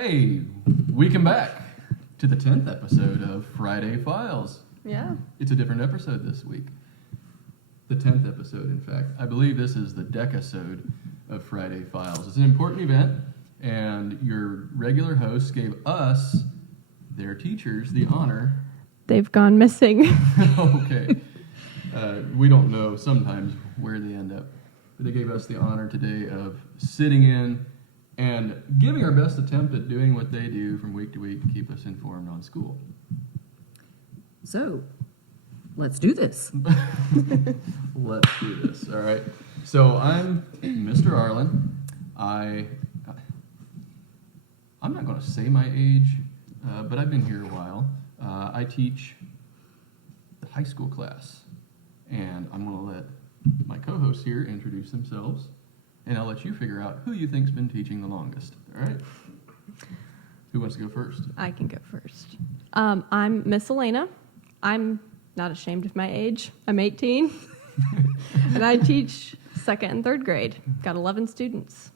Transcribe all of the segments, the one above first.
Hey, we come back to the 10th episode of Friday Files. Yeah. It's a different episode this week. The 10th episode, in fact. I believe this is the decasode of Friday Files. It's an important event, and your regular hosts gave us, their teachers, the honor. They've gone missing. Okay. We don't know sometimes where they end up. But they gave us the honor today of sitting in and giving our best attempt at doing what they do from week to week to keep us informed on school. So, let's do this. Let's do this, all right? So I'm Mr. Arlen. I'm not going to say my age, but I've been here a while. I teach the high school class, and I'm going to let my co-hosts here introduce themselves, and I'll let you figure out who you think's been teaching the longest, all right? Who wants to go first? I can go first. I'm Miss Elena. I'm not ashamed of my age. I'm 18, and I teach second and third grade. Got 11 students.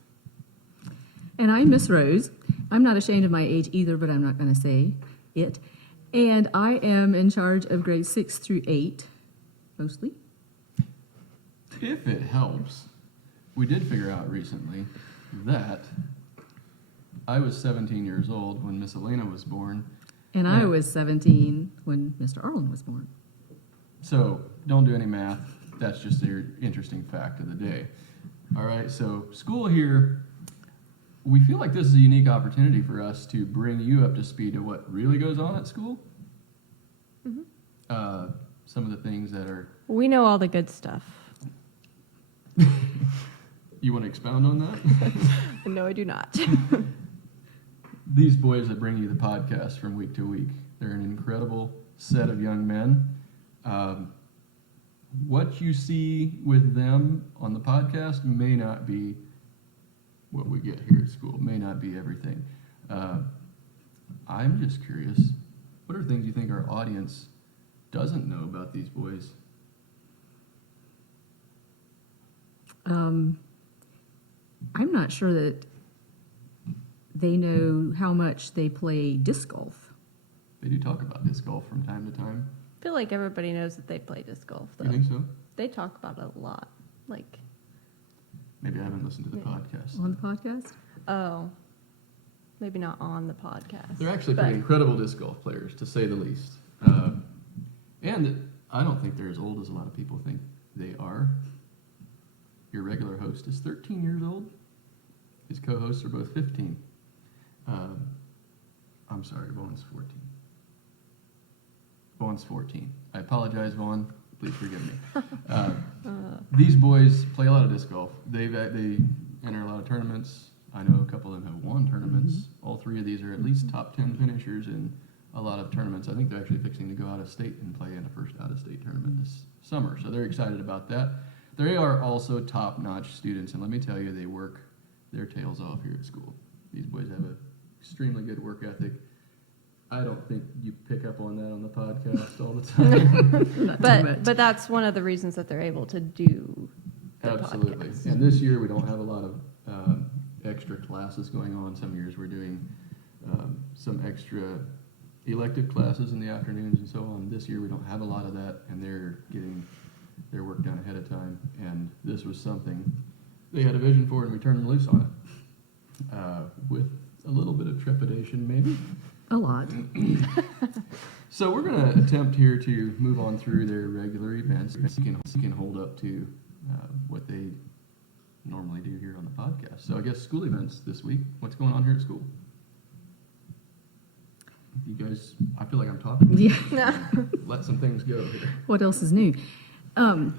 And I'm Miss Rose. I'm not ashamed of my age either, but I'm not going to say it. And I am in charge of grades 6 through 8, mostly. If it helps, we did figure out recently that I was 17 years old when Miss Elena was born. And I was 17 when Mr. Arlen was born. So don't do any math. That's just an interesting fact of the day. All right, so school here, we feel like this is a unique opportunity for us to bring you up to speed to what really goes on at school. Mm-hmm. Some of the things that are... We know all the good stuff. You want to expound on that? No, I do not. These boys that bring you the podcast from week to week, they're an incredible set of young men. What you see with them on the podcast may not be what we get here at school, may not be everything. I'm just curious, what are things you think our audience doesn't know about these boys? I'm not sure that they know how much they play disc golf. They do talk about disc golf from time to time. I feel like everybody knows that they play disc golf, though. You think so? They talk about it a lot. Like, Maybe I haven't listened to the podcast. On the podcast? oh, maybe not on the podcast. They're actually but pretty incredible disc golf players, to say the least. And I don't think they're as old as a lot of people think they are. Your regular host is 13 years old. His co-hosts are both 15. I'm sorry, Vaughn's 14. Vaughn's 14. I apologize, Vaughn. Please forgive me. These boys play a lot of disc golf. They enter a lot of tournaments. I know a couple of them have won tournaments. Mm-hmm. All three of these are at least top 10 finishers in a lot of tournaments. I think they're actually fixing to go out of state and play in a first out-of-state tournament this summer. So they're excited about that. They are also top-notch students, and let me tell you, they work their tails off here at school. These boys have an extremely good work ethic. I don't think you pick up on that on the podcast all the time. but that's one of the reasons that they're able to do the Absolutely. podcast. And this year we don't have a lot of extra classes going on. Some years we're doing some extra elective classes in the afternoons and so on. This year we don't have a lot of that, and they're getting their work done ahead of time. And this was something they had a vision for, and we turned them loose on it with a little bit of trepidation, maybe. A lot. So we're going to attempt here to move on through their regular events. You can hold up to what they normally do here on the podcast. So I guess school events this week. What's going on here at school? You guys, I feel like I'm talking. Yeah. Let some things go here. What else is new? Sorry.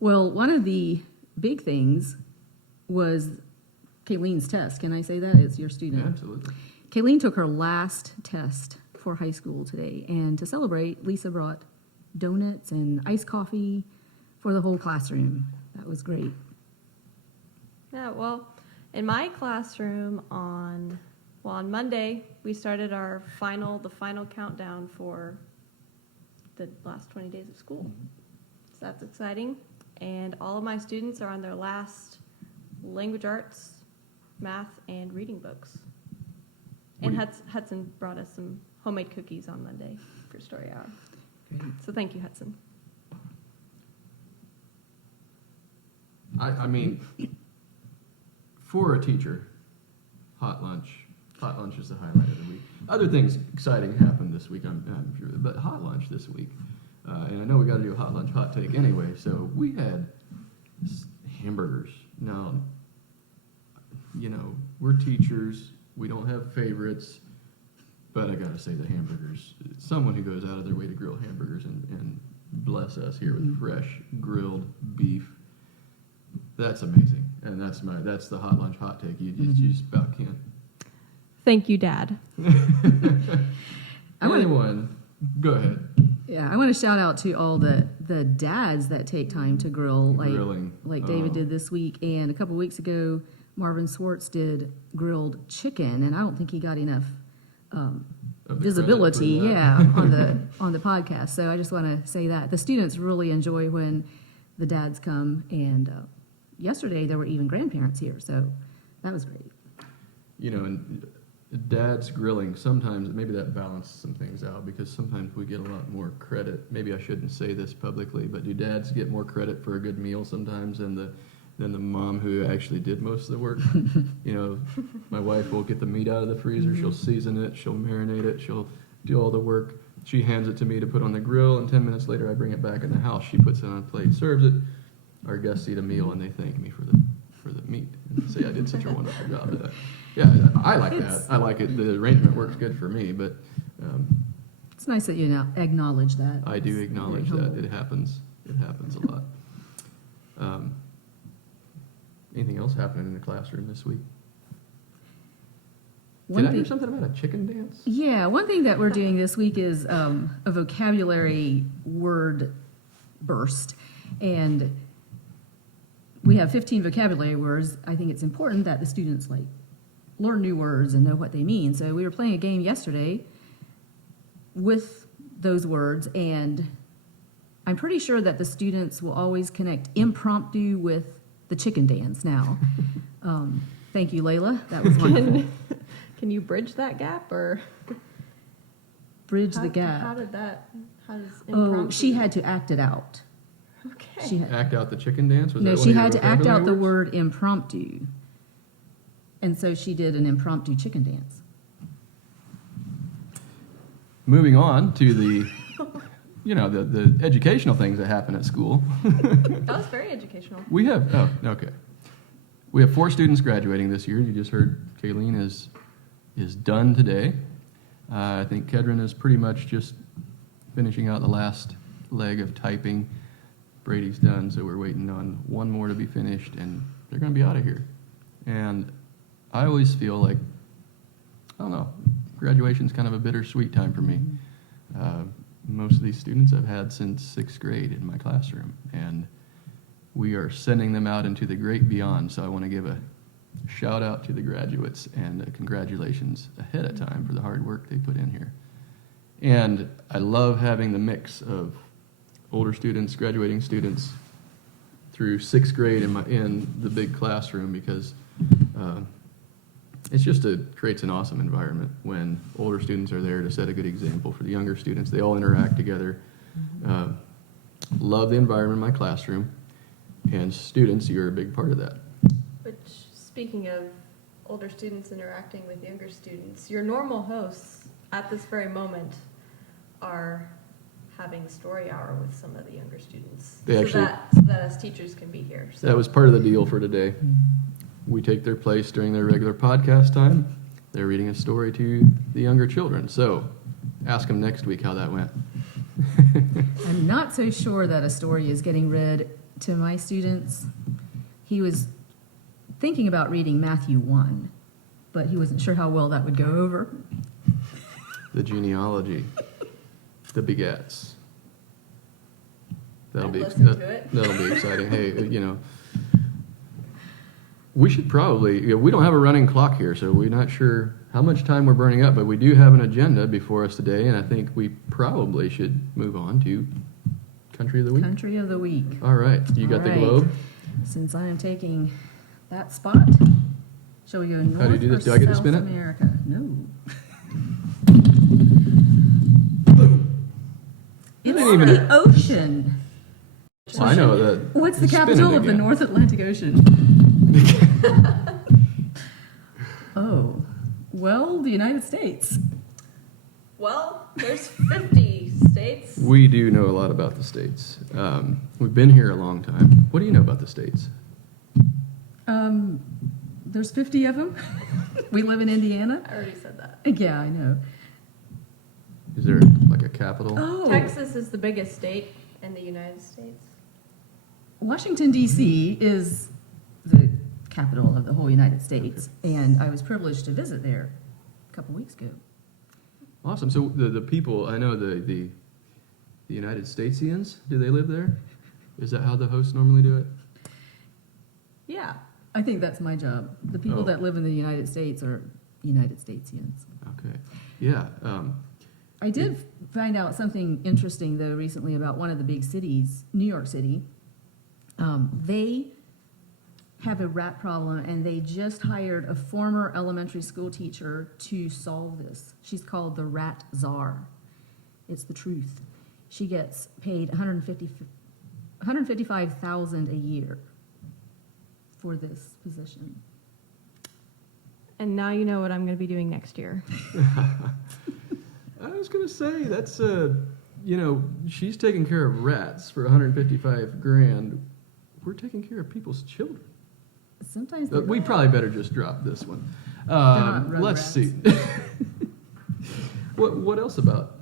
Well, one of the big things was Kayleen's test. Can I say that? It's your student. Yeah, absolutely. Kayleen took her last test for high school today, and to celebrate, Lisa brought donuts and iced coffee for the whole classroom. That was great. Yeah, well, in my classroom on Monday, we started the final countdown for the last 20 days of school. So that's exciting. And all of my students are on their last language arts, math, and reading books. And Hudson brought us some homemade cookies on Monday for story hour. Great. So thank you, Hudson. I mean, for a teacher, hot lunch is the highlight of the week. Other things exciting happened this week, I'm sure, but hot lunch this week. And I know we got to do a hot lunch hot take anyway, so we had hamburgers. Now, you know, we're teachers, we don't have favorites, but I got to say the hamburgers, someone who goes out of their way to grill hamburgers and bless us here with fresh grilled beef, that's amazing. And that's the hot lunch hot take. You just about can't. Thank you, Dad. Anyone, go ahead. Yeah, I want to shout out to all the dads that take time to grill, Grilling. like David did this week, and a couple weeks ago, Marvin Swartz did grilled chicken, and I don't think he got enough Of the visibility, credit for that. on the podcast. So I just want to say that the students really enjoy when the dads come, and yesterday there were even grandparents here, so that was great. You know, and dad's grilling, sometimes maybe that balances some things out, because sometimes we get a lot more credit. Maybe I shouldn't say this publicly, but do dads get more credit for a good meal sometimes than the mom who actually did most of the work? You know, my wife will get the meat out of the freezer, she'll season it, she'll marinate it, she'll do all the work. She hands it to me to put on the grill, and 10 minutes later I bring it back in the house. She puts it on a plate, serves it. Our guests eat a meal, and they thank me for the meat and say I did such a wonderful job. Yeah, I like that. I like it. The arrangement works good for me, but It's nice that you now acknowledge that. I do It's acknowledge very that humble. it happens. It happens a lot. Anything else happening in the classroom this week? One Did I hear thing- something about a chicken dance? Yeah, one thing that we're doing this week is a vocabulary word burst. And we have 15 vocabulary words. I think it's important that the students learn new words and know what they mean. So we were playing a game yesterday with those words, and I'm pretty sure that the students will always connect impromptu with the chicken dance now. Thank you, Layla. That was wonderful. Can you bridge that gap, or Bridge the gap. How does Oh, impromptu? she had to act it out. Okay. She had, Act out the chicken dance? Was no, that one she of your had to act out vocabulary the words? word impromptu. And so she did an impromptu chicken dance. Moving on to the, you know, the educational things that happen at school. That was very educational. We have 4 students graduating this year. You just heard Kayleen is done today. I think Kedron is pretty much just finishing out the last leg of typing. Brady's done, so we're waiting on one more to be finished, and they're going to be out of here. And I always feel like, I don't know, graduation's kind of a bittersweet time for me. Most of these students I've had since 6th grade in my classroom, and we are sending them out into the great beyond. So I want to give a shout out to the graduates and congratulations ahead of time for the hard work they put in here. And I love having the mix of older students, graduating students through 6th grade in the big classroom, because it's just creates an awesome environment when older students are there to set a good example for the younger students. They all interact together. Love the environment in my classroom, and students, you're a big part of that. Which, speaking of older students interacting with younger students, your normal hosts at this very moment are having story hour with some of the younger students. They so actually- that us teachers can be here. So That was part of the deal for today. We take their place during their regular podcast time. They're reading a story to the younger children. So ask them next week how that went. I'm not so sure that a story is getting read to my students. He was thinking about reading Matthew 1, but he wasn't sure how well that would go over. The genealogy, the begats. That'll I'd be listen to it. That'll be exciting. Hey, you know, we should probably. We don't have a running clock here, so we're not sure how much time we're burning up. But we do have an agenda before us today, and I think we probably should move on to Country of the Week. Country of the Week. All right, you got All the right. globe. Since I am taking that spot. Shall we go north How do you do or this? Do I get to South spin it? America? No. It's didn't even- the ocean. Well, I know that. What's the spin it capital of the again. North Atlantic Ocean? Oh, well, the United States. Well, there's 50 states. We do know a lot about the States. We've been here a long time. What do you know about the States? There's 50 of them. We live in Indiana. I already said that. Yeah, I know. Is there like a capital? Oh, Texas is the biggest state in the United States. Washington, D.C. is the capital of the whole United States, and I was privileged to visit there a couple weeks ago. Awesome. So the people, I know the United Statesians, do they live there? Is that how the hosts normally do it? Yeah. I think that's my job. The people Oh. that live in the United States are United Statesians. Okay. Yeah. I did find out something interesting, though, recently about one of the big cities, New York City. They have a rat problem, and they just hired a former elementary school teacher to solve this. She's called the Rat Czar. It's the truth. She gets paid $155,000 a year for this position. And now you know what I'm going to be doing next year. I was going to say, that's, she's taking care of rats for 155 grand. We're taking care of people's children. Sometimes We probably better just drop this one. not Let's rugrats. see. What else about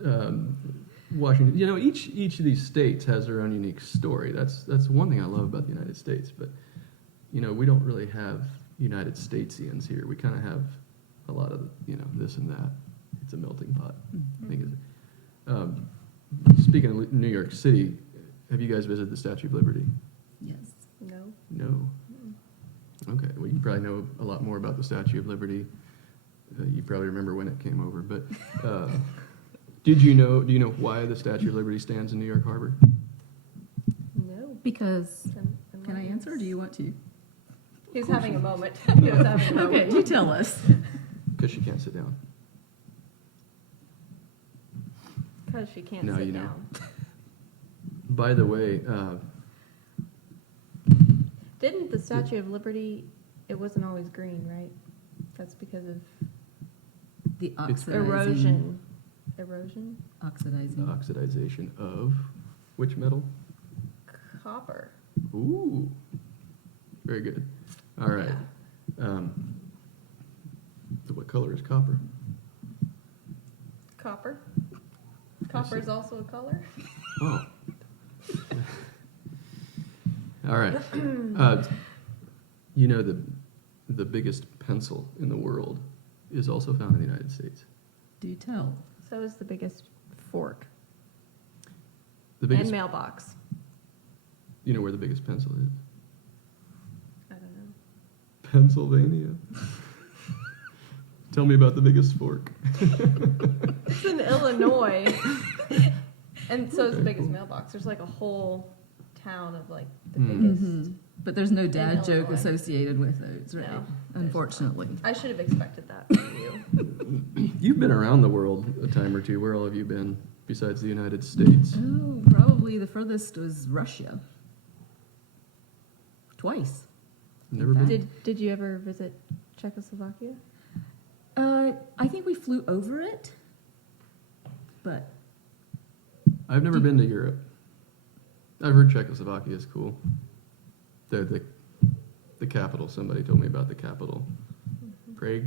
Washington? You know, each of these states has their own unique story. That's one thing I love about the United States. But you know, we don't really have United Statesians here. We kind of have a lot of this and that. It's a melting pot. I think speaking of New York City, have you guys visited the Statue of Liberty? Yes. No. No. Okay. Well, you probably know a lot more about the Statue of Liberty. You probably remember when it came over. But do you know why the Statue of Liberty stands in New York Harbor? No. Because, can I answer, or do you want to? He's having a moment. He was having a moment. Okay, you tell us. Because she can't sit down. Because she can't No, sit you know. down. By the way, Didn't the Statue of Liberty, it wasn't always green, right? That's because of The It's oxidizing. erosion. Erosion? Oxidizing. the oxidization of which metal? Copper. Ooh, very good. All right. Yeah. So what color is copper? Copper. Copper is also a color. Oh. All right. You know the biggest pencil in the world is also found in the United States. Do tell. So is the biggest fork. The biggest. And mailbox. You know where the biggest pencil is? I don't know. Pennsylvania. Tell me about the biggest fork. It's in Illinois. And so is the biggest mailbox. There's like a whole town of like the biggest. Mhm. But there's no dad joke Illinois. associated with those, right? No, Unfortunately. I should have expected that from you. You've been around the world a time or two. Where all have you been besides the United States? Oh, probably the furthest was Russia. Twice. Never been. Did you ever visit Czechoslovakia? I think we flew over it, but I've never been to Europe. I've heard Czechoslovakia is cool. The capital. Somebody told me about the capital. Prague.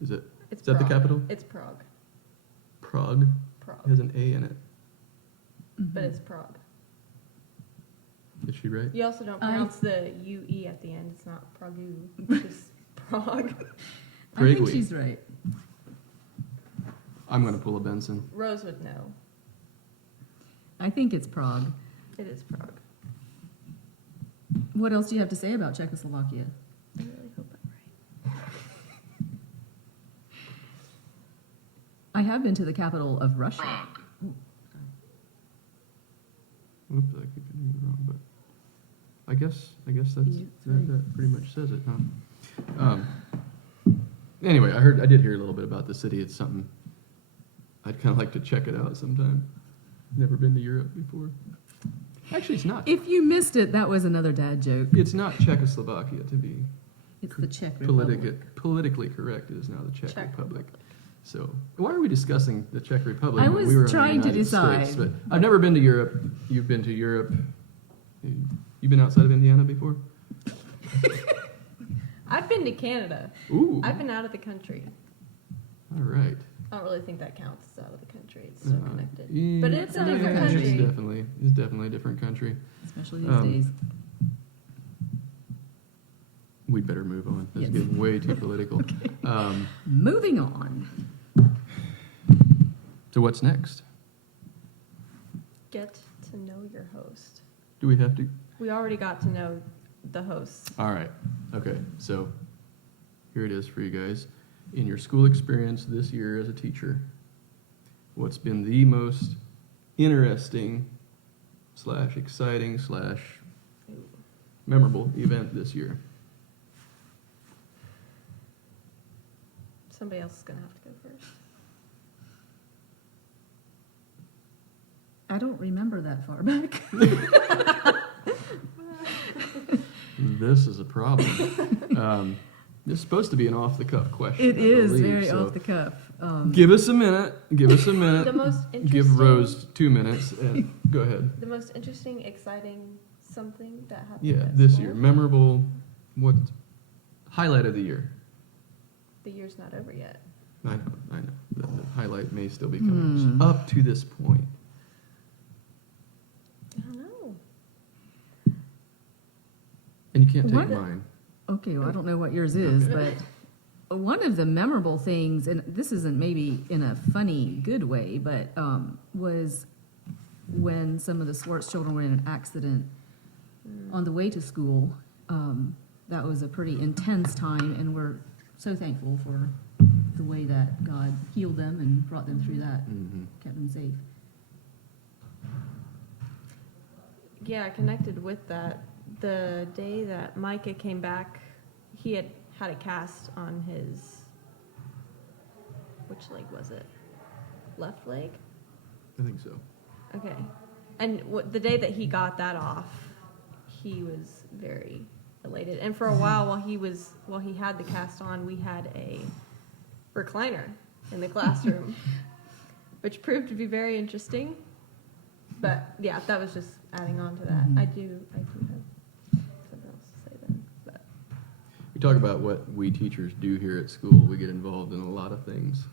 Is that the Prague. capital? It's Prague. Prague. Prague. It has an A in it. But it's Prague. Is she right? You also don't pronounce the UE at the end. It's not Prague. It's just Prague. I think Prague. she's right. I'm going to pull a Benson. Rose would know. I think it's Prague. It is Prague. What else do you have to say about Czechoslovakia? I really hope I'm right. I have been to the capital of Russia. Oops, I keep getting it wrong, but I guess that pretty much says it, huh? Anyway, I did hear a little bit about the city. It's something I'd kind of like to check it out sometime. Never been to Europe before. Actually, it's not. If you missed it, that was another dad joke. It's not Czechoslovakia, to be It's the Czech Republic. politically correct. It is now the Czech Czech Republic. So why are we discussing the Czech Republic? I when was we were in the trying to United decide. States? But I've never been to Europe. You've been to Europe. You've been outside of Indiana before? I've been to Canada. Ooh. I've been out of the country. All right. I don't really think that counts as out of the country. It's still connected. Yeah, But it's a different it's country. definitely a different country. Especially these days. We'd better move on. This is Yes. getting way too political. Moving on. So what's next? Get to know your host. Do we have to? We already got to know the hosts. All right. Okay. So here it is for you guys. In your school experience this year as a teacher, what's been the most interesting / exciting / memorable event this year? Somebody else is going to have to go first. I don't remember that far back. This is a problem. This is supposed to be an off-the-cuff question. It I is believe, very so off the cuff. Give us a minute. Give us a minute. The most interesting. Give Rose 2 minutes. And go ahead. The most interesting, exciting something that happened. Yeah, at this school. year. Memorable. What? Highlight of the year. The year's not over yet. I know. The highlight may still be coming up to this point. I don't know. And you can't take What? mine. Okay, well, I don't know what yours is, Okay. but one of the memorable things, and this isn't maybe in a funny, good way, but was when some of the Swartz children were in an accident on the way to school. That was a pretty intense time, and we're so thankful for the way that God healed them and brought them through that, Mm-hmm. kept them safe. Yeah, I connected with that. The day that Micah came back, he had a cast on his, which leg was it? Left leg? I think so. Okay. And the day that he got that off, he was very elated. And for a while, while he had the cast on, we had a recliner in the classroom, which proved to be very interesting. But yeah, that was just adding on to that. Mhm. I do have something else to say then. But We talk about what we teachers do here at school. We get involved in a lot of things.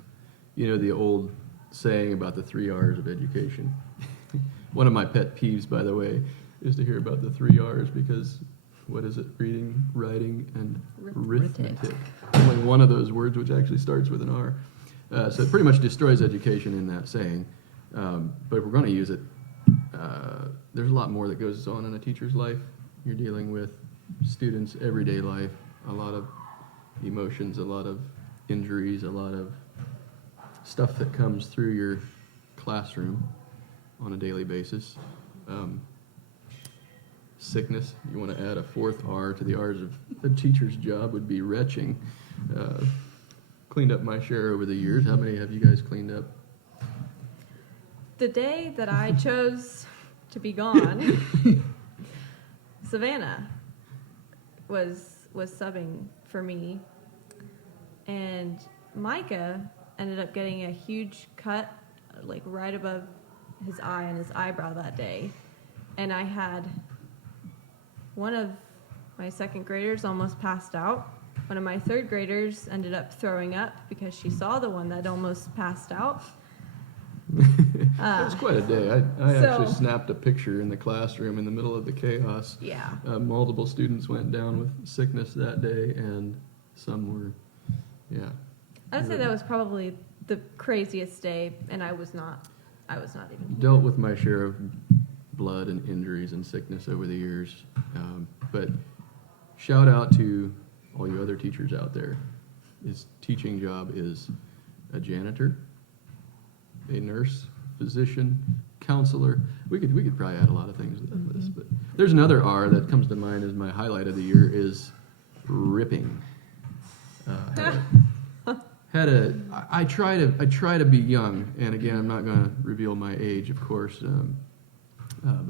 You know the old saying about the 3 R's of education. One of my pet peeves, by the way, is to hear about the 3 R's because what is it? Reading, writing, and arithmetic. Only one of those words which actually starts with an R. So it pretty much destroys education in that saying. But if we're going to use it, there's a lot more that goes on in a teacher's life. You're dealing with students' everyday life, a lot of emotions, a lot of injuries, a lot of stuff that comes through your classroom on a daily basis. Sickness, you want to add a 4th R to the R's of a teacher's job would be retching. Cleaned up my share over the years. How many have you guys cleaned up? the day that I chose to be gone, Savannah was subbing for me, and Micah ended up getting a huge cut, like right above his eye and his eyebrow that day, and I had one of my 2nd graders almost passed out. One of my 3rd graders ended up throwing up because she saw the one that almost passed out. That was quite a day. I actually so- snapped a picture in the classroom in the middle of the chaos. Yeah. Multiple students went down with sickness that day, and some were, yeah. I'd say that was probably the craziest day, and I was not even. Dealt with my share of blood and injuries and sickness over the years. But shout out to all you other teachers out there. His teaching job is a janitor, a nurse, physician, counselor. We could probably add a lot of things to this, but There's another R that comes to mind as my highlight of the year is ripping. I try to be young, and again, I'm not going to reveal my age, of course, but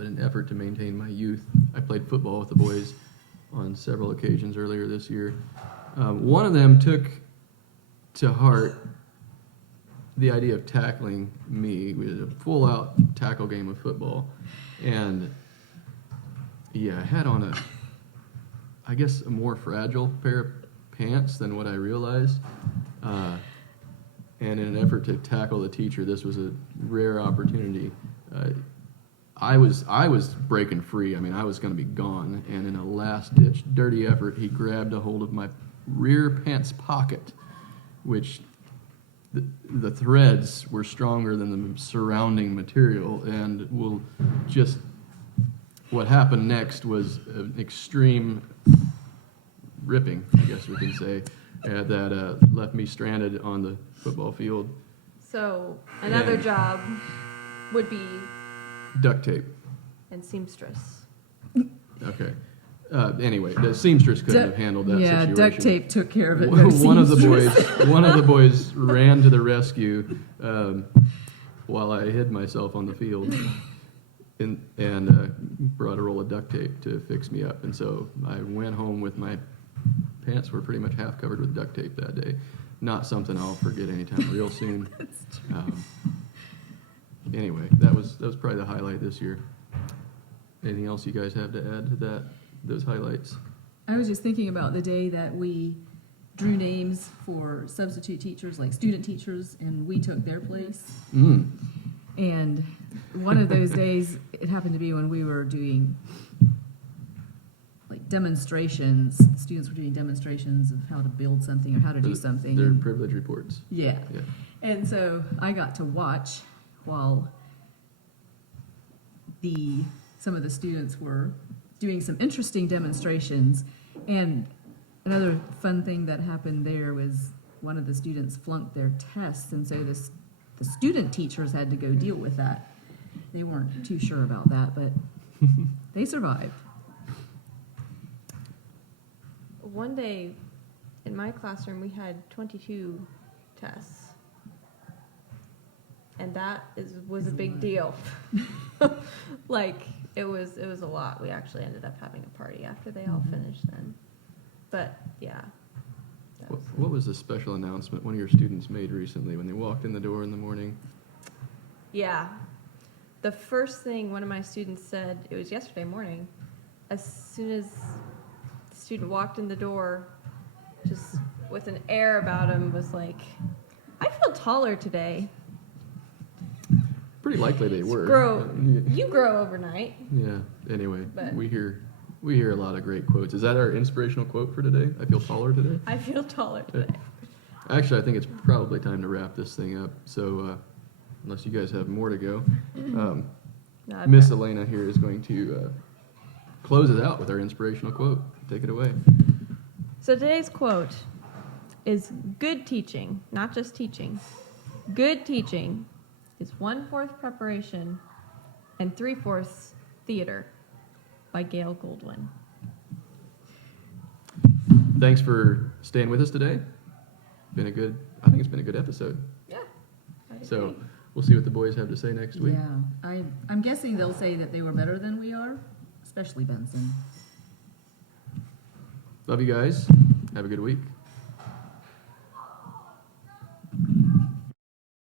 in an effort to maintain my youth, I played football with the boys on several occasions earlier this year. One of them took to heart the idea of tackling me. We did a full-out tackle game of football, and yeah, I had on I guess a more fragile pair of pants than what I realized. And in an effort to tackle the teacher, this was a rare opportunity. I was breaking free. I mean, I was going to be gone. And in a last-ditch dirty effort, he grabbed a hold of my rear pants pocket, which the threads were stronger than the surrounding material. And what happened next was an extreme ripping, I guess we can say, that left me stranded on the football field. So another job would be Duct tape. and seamstress. Okay. Anyway, the seamstress couldn't have handled that situation. Duct tape took care of it. One of the boys ran to the rescue while I hid myself on the field and brought a roll of duct tape to fix me up. And so I went home with my pants were pretty much half covered with duct tape that day. Not something I'll forget anytime real soon. Anyway, that was probably the highlight this year. Anything else you guys have to add to those highlights? I was just thinking about the day that we drew names for substitute teachers, like student teachers, and we took their place. Mm. And one of those days, it happened to be when we were doing like demonstrations. Students were doing demonstrations of how to build something or how to do something. Their privilege reports. Yeah. Yeah. And so I got to watch while some of the students were doing some interesting demonstrations. And another fun thing that happened there was one of the students flunked their tests, and so the student teachers had to go deal with that. They weren't too sure about that, but they survived. One day in my classroom, we had 22 tests. And that was a big deal. Like, it was a lot. We actually ended up having a party after they all finished then. But, yeah. What was the special announcement one of your students made recently when they walked in the door in the morning? Yeah. The first thing one of my students said, it was yesterday morning, as soon as the student walked in the door, just with an air about him, was like, I feel taller today. Pretty likely they were. You grow overnight. Yeah. Anyway, But- we hear a lot of great quotes. Is that our inspirational quote for today? I feel taller today. I feel taller today. Actually, I think it's probably time to wrap this thing up. So, unless you guys have more to go, No, I've Miss got- Elena here is going to close it out with our inspirational quote. Take it away. So today's quote is good teaching, not just teaching. Good teaching is 1/4 preparation and 3/4 theater by Gail Goldwyn. Thanks for staying with us today. I think it's been a good episode. Yeah. I So agree. we'll see what the boys have to say next week. Yeah, I'm guessing they'll say that they were better than we are, especially Benson. Love you guys. Have a good week.